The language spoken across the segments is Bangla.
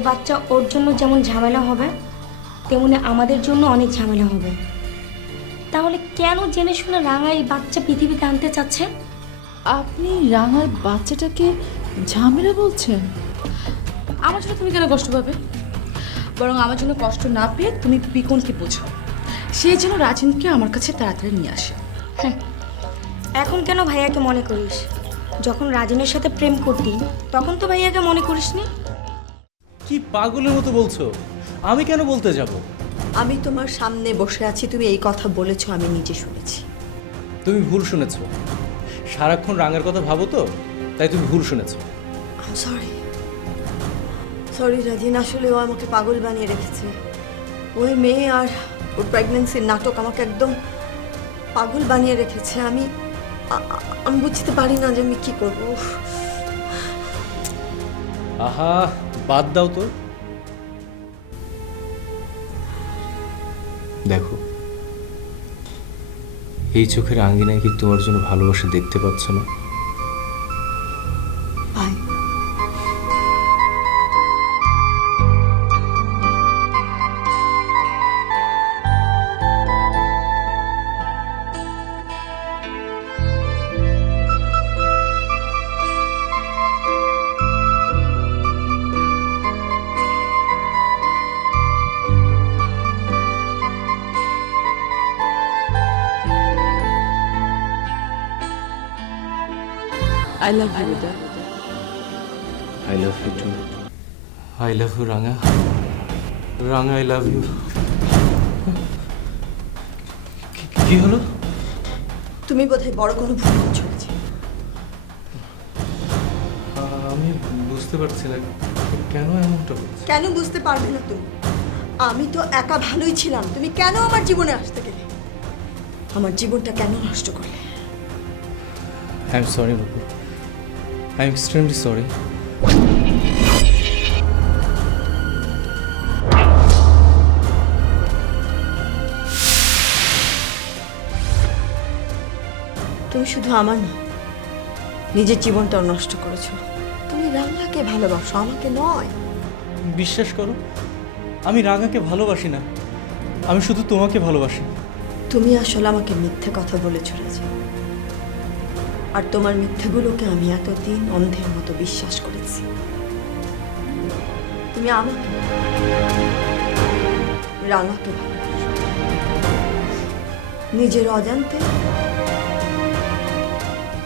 ওর বাচ্চা ওর জন্য যেমন ঝামেলা হবে, তেমনি আমাদের জন্য অনেক ঝামেলা হবে। তাহলে কেন জেনে শুনে রাঙা এই বাচ্চা পৃথিবীতে আনতে চাচ্ছে? আপনি রাঙার বাচ্চাটাকে ঝামেলা বলছেন? আমার জন্য তুমি কেন কষ্ট পাবে? বরং আমার জন্য কষ্ট না পেয়ে তুমি পিকনকে বোঝাও, সে যেন রাজিনকে আমার কাছে তাড়াতাড়ি নিয়ে আসে। এখন কেন ভাইয়াকে মনে করিস? যখন রাজিনের সাথে প্রেম করতি তখন তো ভাইয়াকে মনে করিসনি। কি পাগলের মতো বলছো? আমি কেন বলতে যাব? আমি তোমার সামনে বসে আছি, তুমি এই কথা বলেছো, আমি নিজে শুনেছি। তুমি ভুল শুনেছো। সারাক্ষণ রাঙার কথা ভাবো তো, তাই তুমি ভুল শুনেছো। সরি সরি রাজিন, আসলে ও আমাকে পাগল বানিয়ে রেখেছে। ওই মেয়ে আর ওর প্রেগন্যান্সির নাটক আমাকে একদম পাগল বানিয়ে রেখেছে। আমি বুঝতে পারি না যে আমি কি করবো। আহা, বাদ দাও তো। দেখো, এই চোখের আঙ্গিনায় কি তোমার জন্য ভালোবাসা দেখতে পাচ্ছ না? ভাই, আই লাভ ইউ বেটা। I love you too. I love you Ranga. Ranga, I love you. কি হলো? তুমি বোধহয় বড় কোনো ভুল করছো রাজিন। আমি বুঝতে পারছি না কেন এমনটা হচ্ছে। কেন বুঝতে পারবে না তুমি? আমি তো একা ভালোই ছিলাম, তুমি কেন আমার জীবনে আসতে গেলে? আমার জীবনটা কেন নষ্ট করলে? I am sorry Babu, I am extremely sorry. তুমি শুধু আমার না, নিজের জীবনটাও নষ্ট করেছো। তুমি রাঙাকে ভালোবাসো, আমাকে নয়। বিশ্বাস করো, আমি রাঙাকে ভালোবাসি না, আমি শুধু তোমাকে ভালোবাসি। তুমি আসলে আমাকে মিথ্যে কথা বলেছো রাজা, আর তোমার মিথ্যেগুলোকে আমি এতদিন অন্ধের মতো বিশ্বাস করেছি। তুমি আমাকে, রাঙাকে ভালোবাসো, নিজের অজান্তে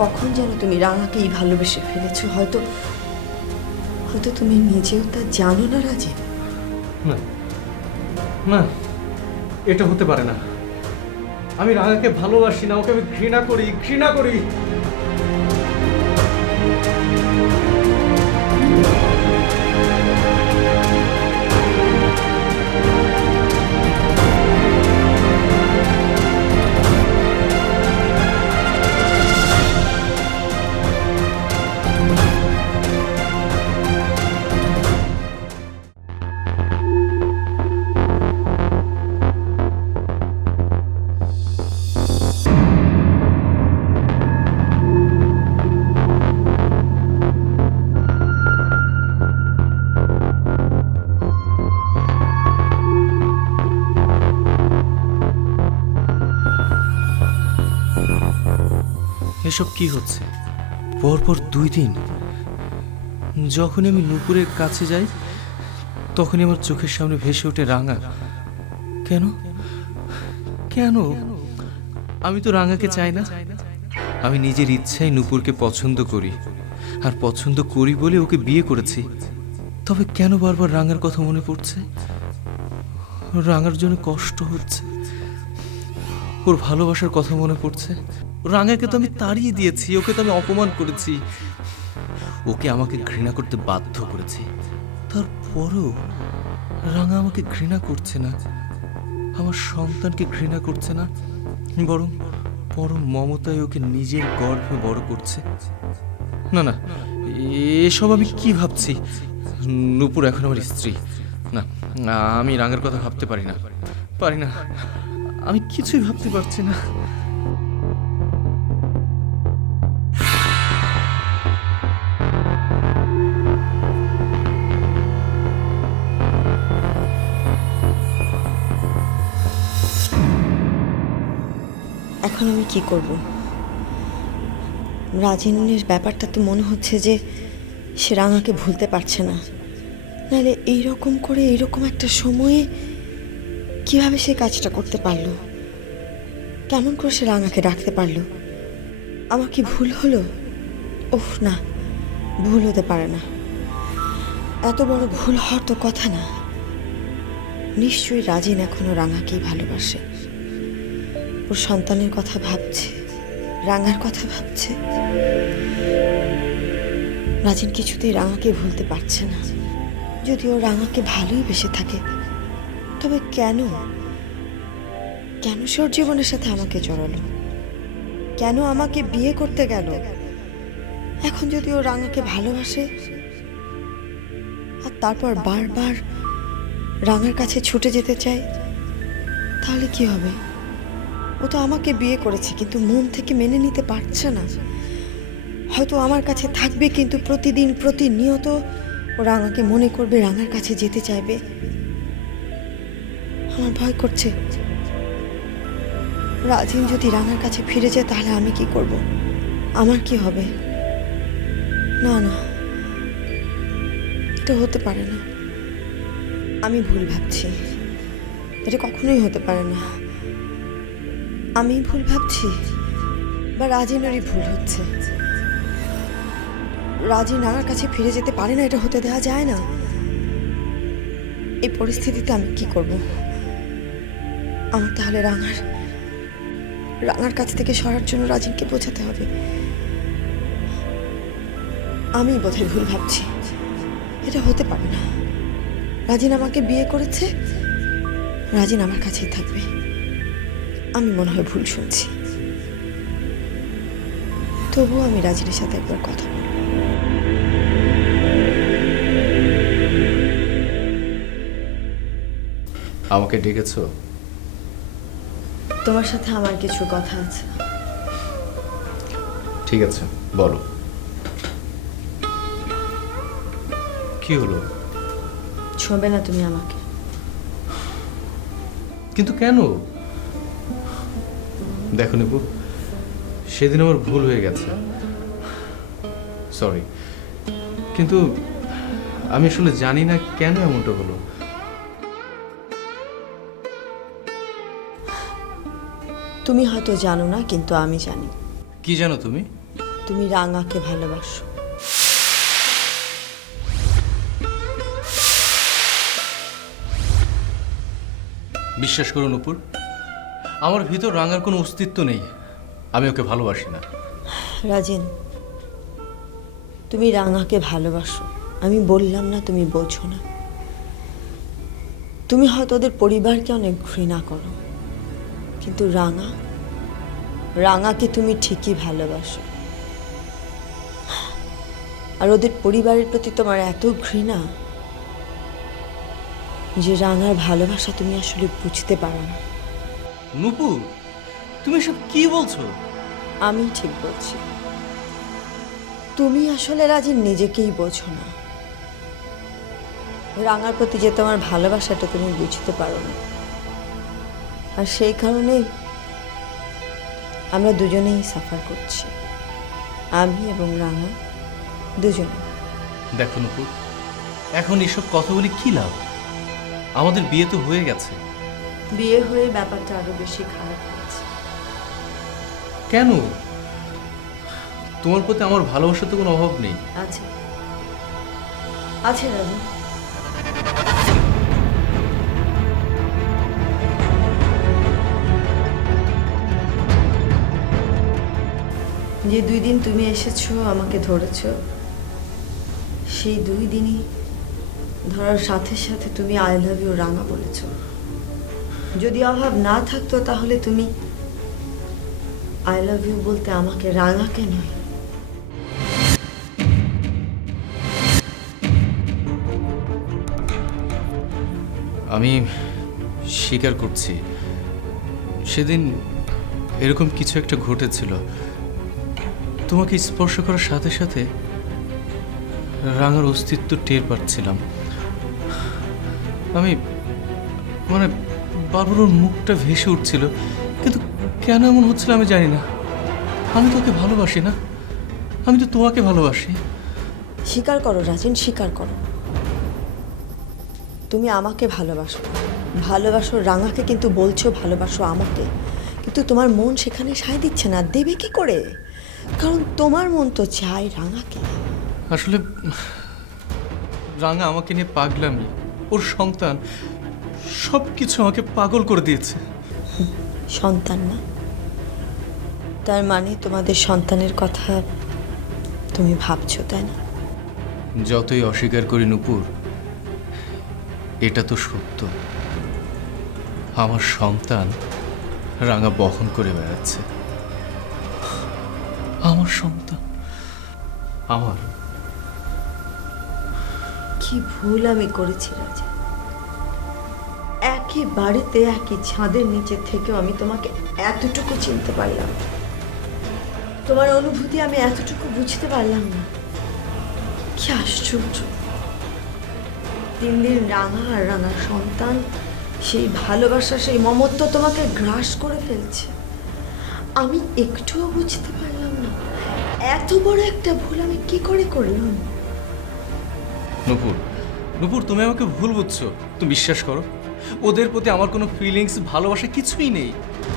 কখন যেন তুমি রাঙাকেই ভালোবেসে ফেলেছো। হয়তো হয়তো তুমি নিজেও তা জানো না রাজীব। না না, এটা হতে পারে না। আমি রাঙাকে ভালোবাসি না, ওকে আমি ঘৃণা করি, ঘৃণা করি। এসব কি হচ্ছে? পরপর 2 দিন যখনই আমি নুপুরের কাছে যাই তখনই আমার চোখের সামনে ভেসে ওঠে রাঙা। কেন কেন? আমি তো রাঙাকে চাই না। আমি নিজের ইচ্ছায় নুপুরকে পছন্দ করি, আর পছন্দ করি বলে ওকে বিয়ে করেছি। তবে কেন বারবার রাঙার কথা মনে পড়ছে? রাঙার জন্য কষ্ট হচ্ছে, ওর ভালোবাসার কথা মনে পড়ছে। রাঙাকে তো আমি তাড়িয়ে দিয়েছি, ওকে তো আমি অপমান করেছি, ওকে আমাকে ঘৃণা করতে বাধ্য করেছি। তারপরও রাঙা আমাকে ঘৃণা করছে না, আমার সন্তানকে ঘৃণা করছে না, বরং পরম মমতায় ওকে নিজের গর্ভে বড় করছে। না না, এসব আমি কি ভাবছি? নুপুর এখন আমার স্ত্রী। না, আমি রাঙার কথা ভাবতে পারি না, পারি না, আমি কিছুই ভাবতে পারছি না। এখন আমি কি করব? রাজিনের ব্যাপারটা তো মনে হচ্ছে যে সে রাঙাকে ভুলতে পারছে না। নাহলে এইরকম করে এইরকম একটা সময়ে কিভাবে সে কাজটা করতে পারলো? কেমন করে সে রাঙাকে ডাকতে পারলো? আমার কি ভুল হলো? ওহ না, ভুল হতে পারে না। এত বড় ভুল হওয়ার তো কথা না। নিশ্চয়ই রাজিন এখনো রাঙাকেই ভালোবাসে। ওর সন্তানের কথা ভাবছে, রাঙার কথা ভাবছে। রাজিন কিছুতেই রাঙাকে ভুলতে পারছে না। যদি ও রাঙাকে ভালোই বেসে থাকে, তবে কেন সে ওর জীবনের সাথে আমাকে জড়ালো? কেন আমাকে বিয়ে করতে গেল? এখন যদি ও রাঙাকে ভালোবাসে আর তারপর বারবার রাঙার কাছে ছুটে যেতে চায়, তাহলে কি হবে? ও তো আমাকে বিয়ে করেছে, কিন্তু মন থেকে মেনে নিতে পারছে না। হয়তো আমার কাছে থাকবে, কিন্তু প্রতিদিন প্রতিনিয়ত ও রাঙাকে মনে করবে, রাঙার কাছে যেতে চাইবে। আমার ভয় করছে, রাজিন যদি রাঙার কাছে ফিরে যায় তাহলে আমি কি করব? আমার কি হবে? না না, এটা হতে পারে না। আমি ভুল ভাবছি। এটা কখনোই হতে পারে না। আমি ভুল ভাবছি বা রাজিনেরই ভুল হচ্ছে। রাজিন রাঙার কাছে ফিরে যেতে পারে না, এটা হতে দেওয়া যায় না। এই পরিস্থিতিতে আমি কি করব? আমার তাহলে রাঙার কাছ থেকে সরার জন্য রাজিনকে বোঝাতে হবে। আমি বোধহয় ভুল ভাবছি। এটা হতে পারে না। রাজিন আমাকে বিয়ে করেছে, রাজিন আমার কাছেই থাকবে। আমি মনে হয় ভুল শুনছি। তবুও আমি রাজিনের সাথে একবার কথা বলব। আমাকে ডেকেছো? তোমার সাথে আমার কিছু কথা আছে। ঠিক আছে, বলো। কি হলো? ছবে না তুমি আমাকে? কিন্তু কেন? দেখো নিপু, সেদিন আমার ভুল হয়ে গেছে, সরি। কিন্তু আমি আসলে জানি না কেন এমনটা হলো। তুমি হয়তো জানো না, কিন্তু আমি জানি। কি জানো তুমি? তুমি রাঙাকে ভালোবাসো। বিশ্বাস করো নূপুর, আমার ভিতর রাঙার কোনো অস্তিত্ব নেই। আমি ওকে ভালোবাসি না। রাজিন, তুমি রাঙাকে ভালোবাসো। আমি বললাম না তুমি বোঝো না। তুমি হয়তো ওদের পরিবারকে অনেক ঘৃণা করো, কিন্তু রাঙাকে তুমি ঠিকই ভালোবাসো। আর ওদের পরিবারের প্রতি তোমার এত ঘৃণা যে রাঙার ভালোবাসা তুমি আসলে বুঝতে পারো না। নূপুর, তুমি সব কি বলছো? আমি ঠিক বলছি। তুমি আসলে রাজি নিজেকেই বোঝো না। রাঙার প্রতি যে তোমার ভালোবাসাটা তুমি বুঝতে পারো না। আর সেই কারণে আমরা দুজনেই সাফার করছি, আমি এবং রাঙা দুজনে। দেখো নূপুর, এখন এসব কথা বলে কি লাভ? আমাদের বিয়ে তো হয়ে গেছে। বিয়ে হয়ে ব্যাপারটা আরো বেশি খারাপ হয়েছে। কেন? তোমার প্রতি আমার ভালোবাসার তো কোনো অভাব নেই। আছে আছে রাজু। যে 2 দিন তুমি এসেছো, আমাকে ধরেছো, সেই 2 দিনই ধরার সাথে সাথে তুমি আই লাভ ইউ রাঙা বলেছো। যদি অভাব না থাকতো তাহলে তুমি আই লাভ ইউ বলতে আমাকে, রাঙাকে নয়। আমি স্বীকার করছি, সেদিন এরকম কিছু একটা ঘটেছিল। তোমাকে স্পর্শ করার সাথে সাথে রাঙার অস্তিত্ব টের পাচ্ছিলাম। আমি বারবার ওর মুখটা ভেসে উঠছিল, কিন্তু কেন এমন হচ্ছিল আমি জানি না। আমি তোকে ভালোবাসি না, আমি তো তোমাকে ভালোবাসি। স্বীকার করো রাজেন, স্বীকার করো। তুমি আমাকে ভালোবাসো, ভালোবাসো রাঙাকে, কিন্তু বলছো ভালোবাসো আমাকে। কিন্তু তোমার মন সেখানে সায় দিচ্ছে না। দেবে কি করে? কারণ তোমার মন তো চায় রাঙাকে। আসলে রাঙা আমাকে নিয়ে পাগলামি, ওর সন্তান, সব কিছু আমাকে পাগল করে দিয়েছে। সন্তান না? তার মানে তোমাদের সন্তানের কথা তুমি ভাবছো, তাই না? যতই অস্বীকার করি নূপুর, এটা তো সত্য। আমার সন্তান রাঙা বহন করে বেড়াচ্ছে। আমার সন্তান, আমার। কি ভুল আমি করেছি রাজা। একই বাড়িতে একই ছাদের নিচে থেকেও আমি তোমাকে এতটুকু চিনতে পারলাম না। তোমার অনুভূতি আমি এতটুকু বুঝতে পারলাম না। কি আশ্চর্য! দিন দিন রাঙা আর রাঙার সন্তান, সেই ভালোবাসা, সেই মমত্ব তোমাকে গ্রাস করে ফেলছে। আমি একটুও বুঝতে পারলাম না এত বড় একটা ভুল আমি কি করে করলাম। নূপুর, নূপুর, তুমি আমাকে ভুল বুঝছো। তুমি বিশ্বাস করো, ওদের প্রতি আমার কোনো ফিলিংস, ভালোবাসা কিছুই নেই।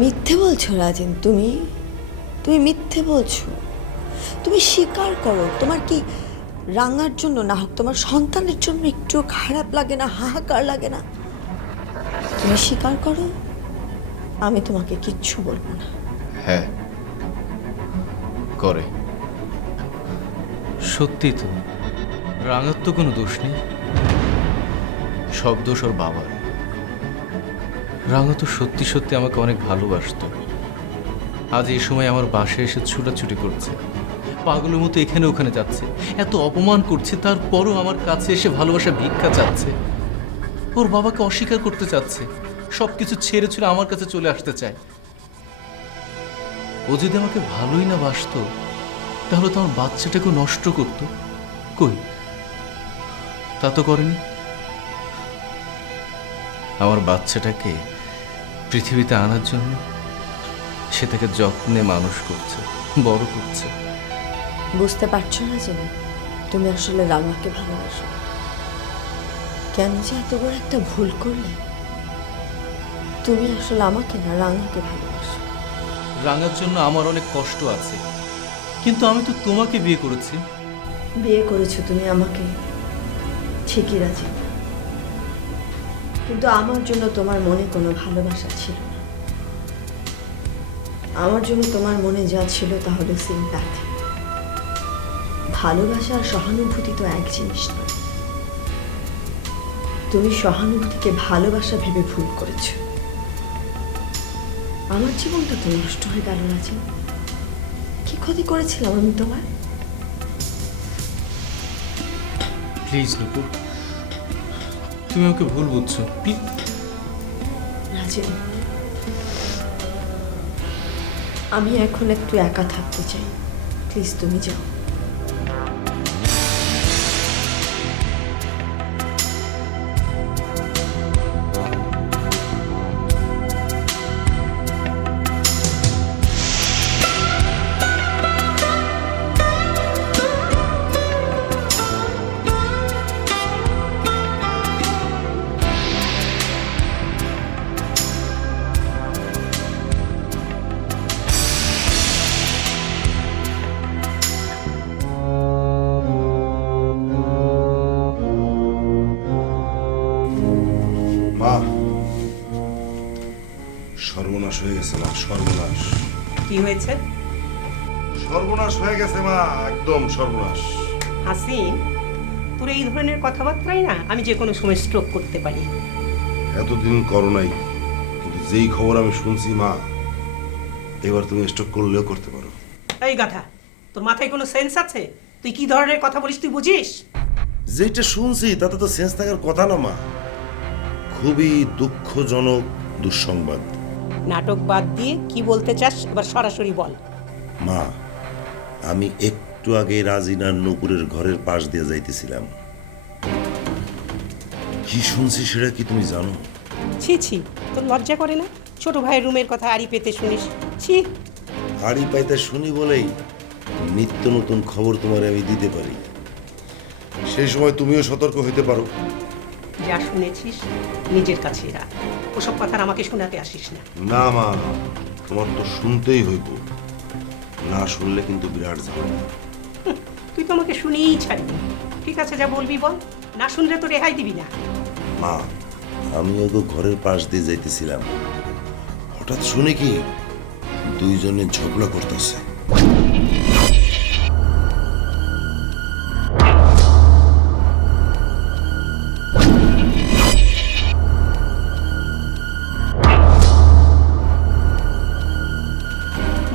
মিথ্যে বলছো রাজেন, তুমি তুমি মিথ্যে বলছো। তুমি স্বীকার করো, তোমার কি রাঙার জন্য না হোক তোমার সন্তানের জন্য একটু খারাপ লাগে না, হাহাকার লাগে না? তুমি স্বীকার করো, আমি তোমাকে কিচ্ছু বলবো না। হ্যাঁ, করে। সত্যি তো, রাঙার তো কোনো দোষ নেই, সব দোষ ওর বাবার। রাঙা তো সত্যি সত্যি আমাকে অনেক ভালোবাসতো। আজ এই সময় আমার বাসায় এসে ছুটাছুটি করছে, পাগলের মতো এখানে ওখানে যাচ্ছে, এত অপমান করছে, তারপরও আমার কাছে এসে ভালোবাসা ভিক্ষা চাচ্ছে। ওর বাবাকে অস্বীকার করতে চাচ্ছে, সবকিছু ছেড়ে ছুড়ে আমার কাছে চলে আসতে চায়। ও যদি আমাকে ভালোই না বাসতো, তাহলে তো আমার বাচ্চাটাকে নষ্ট করত। কই, তা তো করেনি। আমার বাচ্চাটাকে পৃথিবীতে আনার জন্য সে তাকে যত্নে মানুষ করছে, বড় করছে। বুঝতে পারছো না যে তুমি আসলে রাঙাকে ভালোবাসো? কেন যে এত বড় একটা ভুল করলে? তুমি আসলে আমাকে না, রাঙাকে ভালোবাসো। রাঙার জন্য আমার অনেক কষ্ট আছে, কিন্তু আমি তো তোমাকে বিয়ে করেছি। বিয়ে করেছো তুমি আমাকে, ঠিকই রাজি, কিন্তু আমার জন্য তোমার মনে কোনো ভালোবাসা ছিল না। আমার জন্য তোমার মনে যা ছিল তা হলো সিম্প্যাথি। ভালোবাসা আর সহানুভূতি তো এক জিনিস নয়। তুমি সহানুভূতিকে ভালোবাসা ভেবে ভুল করেছো। আমার জীবনটা তো নষ্ট হয়ে গেল রাজেন। কি ক্ষতি করেছিলাম আমি তোমার? প্লিজ নূপুর, তুমি আমাকে ভুল বুঝছো। রাজেন, আমি এখন একটু একা থাকতে চাই, প্লিজ তুমি যাও। মা, সর্বনাশ হয়ে গেছে মা, সর্বনাশ। কি হয়েছে? সর্বনাশ হয়ে গেছে মা, একদম সর্বনাশ। হাসিন, তোর এই ধরনের কথাবার্তাই না আমি যে কোনো সময় স্ট্রোক করতে পারি। এতদিন করো নাই, কিন্তু যেই খবর আমি শুনছি মা, এবার তুমি স্টক করলেও করতে পারো। এই গাধা, তোর মাথায় কোনো সেন্স আছে? তুই কি ধরনের কথা বলিস তুই বুঝিস? যেটা শুনছি তাতে তো সেন্স থাকার কথা না মা। খুবই দুঃখজনক দুঃসংবাদ। নাটক বাদ দিয়ে কি বলতে চাস এবার সরাসরি বল। মা, আমি একটু আগে রাজিনার নূপুরের ঘরের পাশ দিয়ে যাইতেছিলাম। কি শুনছি সেটা কি তুমি জানো? ছি ছি, তোর লজ্জা করে না? ছোট ভাইয়ের রুমের কথা আড়ি পেতে শুনিস। ছি, হাড়ি পাইতে শুনি বলেই নিত্য নতুন খবর তোমার আমি দিতে পারি। সেই সময় তুমিও সতর্ক হইতে পারো। যা শুনেছিস নিজের কাছে রাখ, ওসব কথা আর আমাকে শোনাতে আসিস না। না মা, তোমার তো শুনতেই হইব, না শুনলে কিন্তু বিরাট ঝামেলা। তুই তো আমাকে শুনেই ছাড়বি। ঠিক আছে, যা বলবি বল, না শুনলে তো রেহাই দিবি না। মা, আমি ওকে ঘরের পাশ দিয়ে যাইতেছিলাম, হঠাৎ শুনে কি দুইজনে ঝগড়া করতেছে।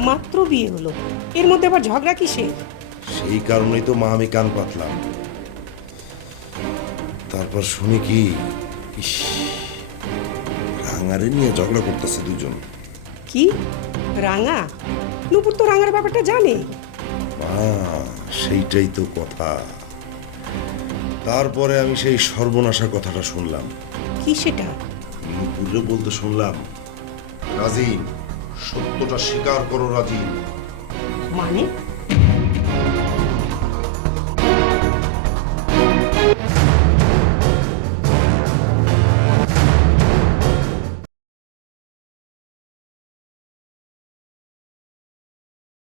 মাত্র বিয়ে হলো, এর মধ্যে আবার ঝগড়া কিসের? সেই কারণেই তো মা আমি কান পাতলাম। তারপর শুনি কি, ইস, রাঙারে নিয়ে ঝগড়া করতেছে দুজন। কি রাঙা? নুপুর তো রাঙার ব্যাপারটা জানে। মা, সেইটাই তো কথা। তারপরে আমি সেই সর্বনাশা কথাটা শুনলাম। কি সেটা? নুপুরে বলতে শুনলাম, রাজিন, সত্যটা স্বীকার করো রাজিন। মানে?